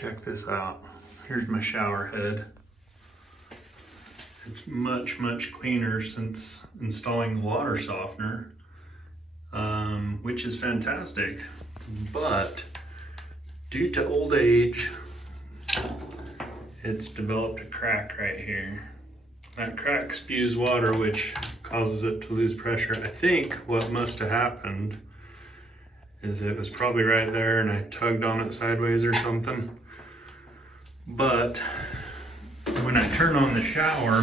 Check this out. Here's my shower head. It's much cleaner since installing the water softener, which is fantastic. But due to old age, it's developed a crack right here. That crack spews water, which causes it to lose pressure. I think what must have happened is it was probably right there and I tugged on it sideways or something. But when I turn on the shower,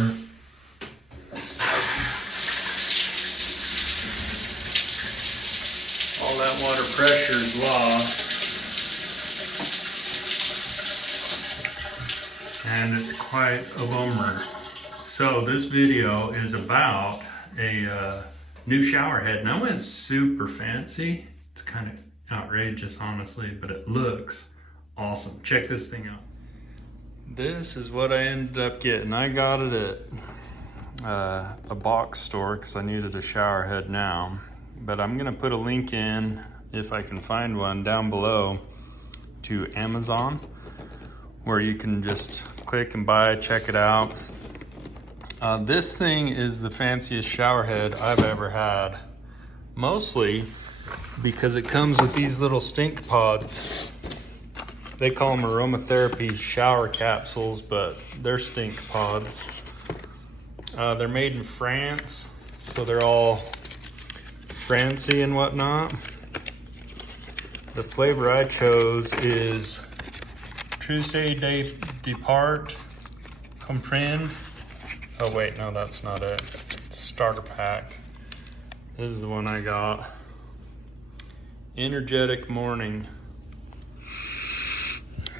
all that water pressure is lost. And it's quite a bummer. So this video is about a new shower head. And I went super fancy. It's kind of outrageous, honestly, but it looks awesome. Check this thing out. This is what I ended up getting. I got it at a box store because I needed a shower head now. But I'm gonna put a link in, if I can find one, down below to Amazon, where you can just click and buy, check it out. This thing is the fanciest shower head I've ever had. Mostly because it comes with these little stink pods. They call them aromatherapy shower capsules, but they're stink pods. They're made in France, so they're all fancy and whatnot. The flavor I chose is Trousse de Depart, Comprend. Oh wait, no, that's not it. It's a starter pack. This is the one I got. Energetic Morning.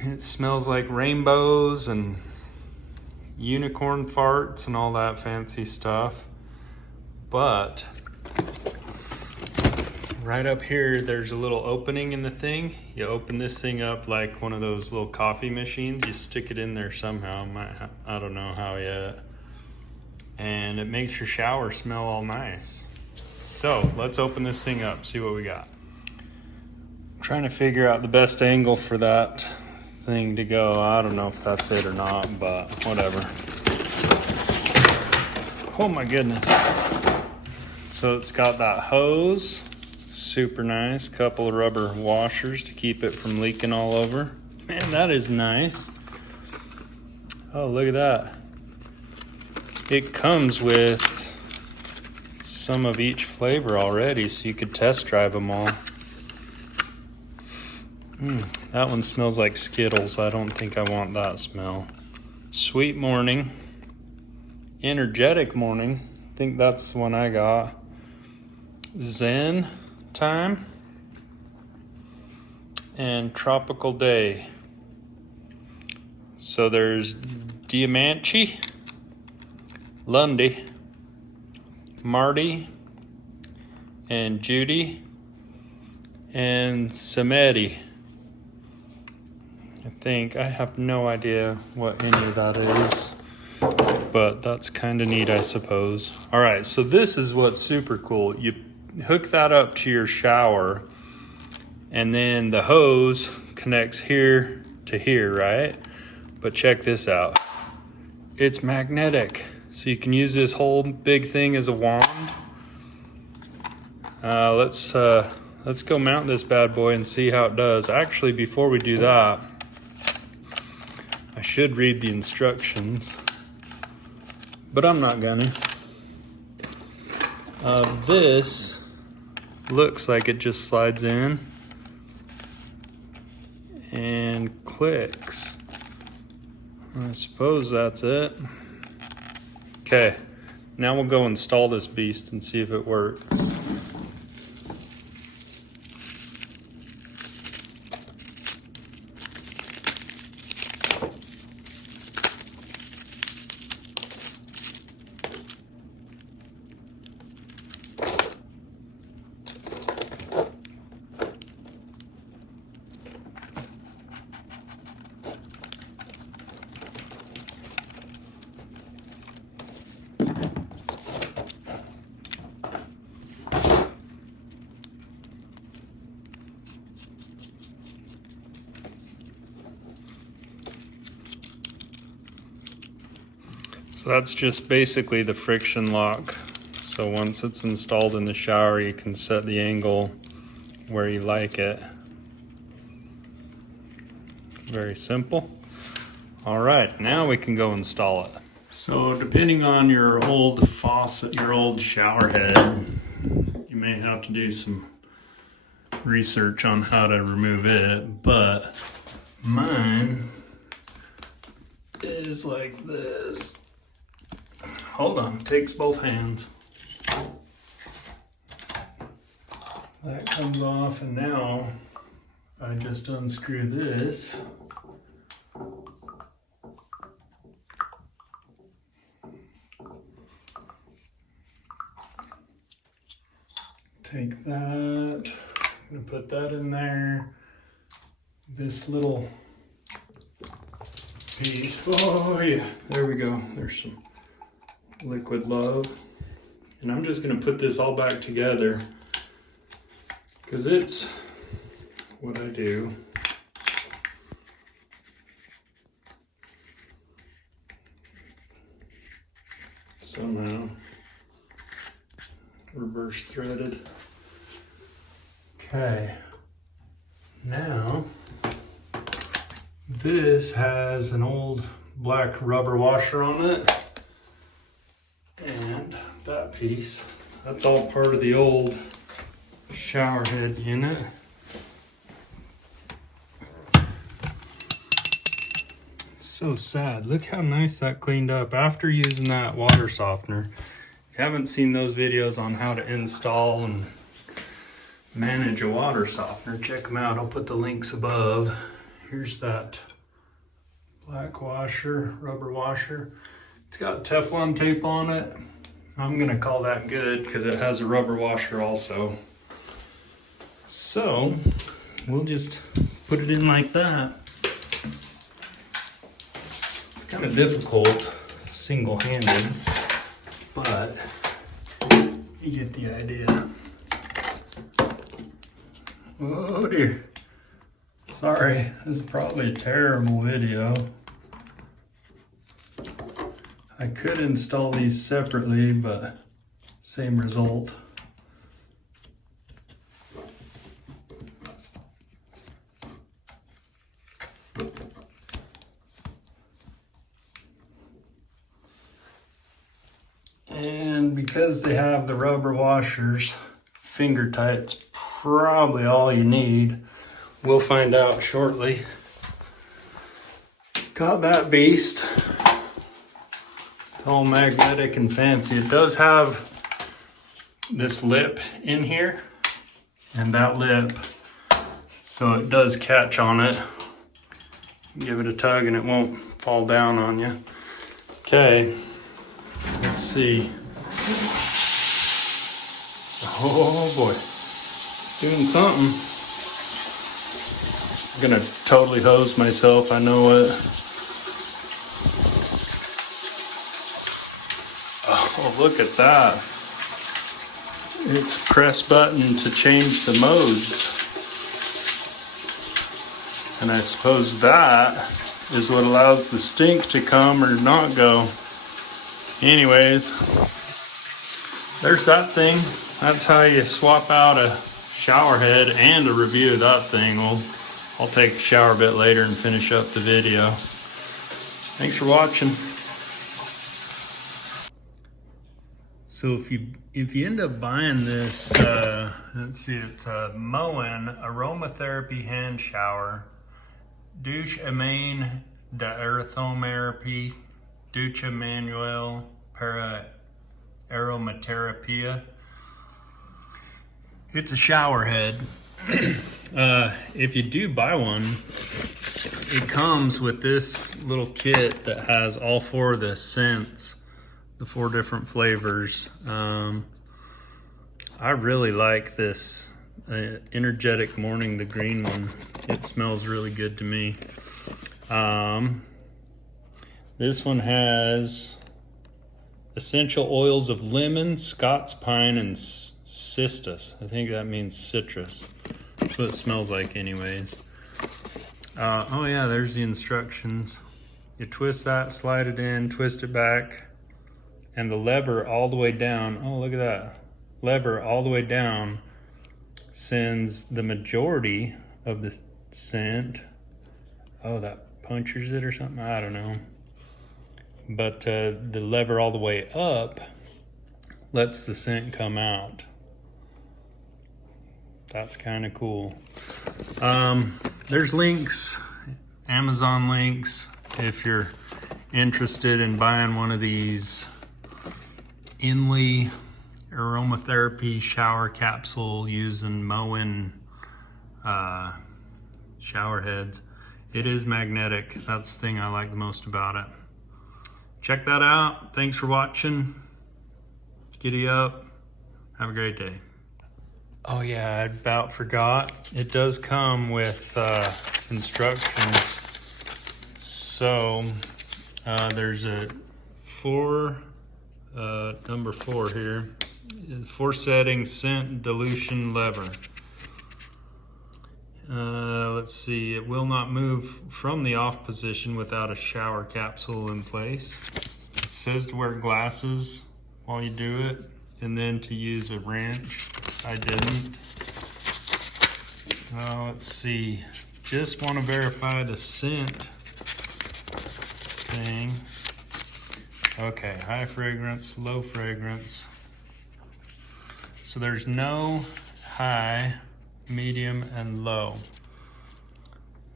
It smells like rainbows and unicorn farts and all that fancy stuff. But right up here, there's a little opening in the thing. You open this thing up like one of those little coffee machines. You stick it in there somehow. I don't know how yet. And it makes your shower smell all nice. So let's open this thing up, see what we got. I'm trying to figure out the best angle for that thing to go. I don't know if that's it or not, but whatever. Oh my goodness. So it's got that hose, super nice. Couple of rubber washers to keep it from leaking all over. Man, that is nice. Oh, look at that. It comes with some of each flavor already, so you could test drive them all. That one smells like Skittles. I don't think I want that smell. Sweet Morning. Energetic Morning. I think that's the one I got. Zen Time. And Tropical Day. So there's Diamanche, Lundy, Marty, and Judy, and Samedi. I have no idea what any of that is, but that's kind of neat, I suppose. All right, so this is what's super cool. You hook that up to your shower, and then the hose connects here to here, right? But check this out. It's magnetic, so you can use this whole big thing as a wand. Let's go mount this bad boy and see how it does. Actually, before we do that, I should read the instructions, but I'm not gonna. This looks like it just slides in and clicks. I suppose that's it. Okay, now we'll go install this beast and see if it works. So that's just basically the friction lock. So once it's installed in the shower, you can set the angle where you like it. Very simple. All right, now we can go install it. So depending on your old faucet, your old shower head, you may have to do some research on how to remove it, but mine is like this. Hold on, takes both hands. That comes off, and now I just unscrew this. Take that, I'm gonna put that in there. This little piece, oh yeah, there we go. There's some liquid love. And I'm just gonna put this all back together because it's what I do. So now, reverse threaded. Okay, now this has an old black rubber washer on it, and that piece, that's all part of the old shower head unit. It's so sad. Look how nice that cleaned up after using that water softener. If you haven't seen those videos on how to install and manage a water softener, check them out. I'll put the links above. Here's that black washer, rubber washer. It's got Teflon tape on it. I'm gonna call that good because it has a rubber washer also. So we'll just put it in like that. It's kind of difficult single-handed, but you get the idea. Oh dear. Sorry, this is probably a terrible video. I could install these separately, but same result. And because they have the rubber washers, finger tight's probably all you need. We'll find out shortly. Got that beast. It's all magnetic and fancy. It does have this lip in here, and that lip, so it does catch on it. Give it a tug and it won't fall down on you. Okay, let's see. Oh boy, it's doing something. I'm gonna totally hose myself, I know it. Oh, look at that. It's a press button to change the modes. And I suppose that is what allows the stink to come or not go. Anyways, there's that thing. That's how you swap out a shower head, and a review of that thing. I'll take a shower a bit later and finish up the video. Thanks for watching. So if you end up buying this, let's see, it's a Moen aromatherapy hand shower, douche amane d'aromatherapy, douche manuel para aromaterapia. It's a shower head. If you do buy one, it comes with this little kit that has all four of the scents, the 4 different flavors. I really like this Energetic Morning, the green one. It smells really good to me. This one has essential oils of lemon, Scots pine, and cistus. I think that means citrus. That's what it smells like anyways. Oh yeah, there's the instructions. You twist that, slide it in, twist it back, and the lever all the way down, oh look at that, lever all the way down sends the majority of the scent. Oh, that punctures it or something, I don't know. But the lever all the way up lets the scent come out. That's kind of cool. There's links, Amazon links, if you're interested in buying one of these Inley aromatherapy shower capsule using Moen shower heads. It is magnetic. That's the thing I like the most about it. Check that out. Thanks for watching. Giddy up. Have a great day. Oh yeah, I about forgot. It does come with instructions. So there's a number 4 here. 4 setting scent dilution lever. Let's see, it will not move from the off position without a shower capsule in place. It says to wear glasses while you do it, and then to use a wrench. I didn't. Let's see, just want to verify the scent thing. Okay, high fragrance, low fragrance. So there's no high, medium, and low.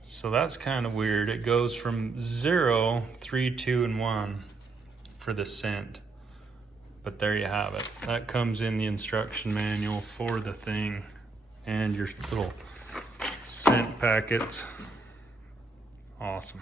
So that's kind of weird. It goes from 0, 3, 2, and 1 for the scent. But there you have it. That comes in the instruction manual for the thing and your little scent packets. Awesome.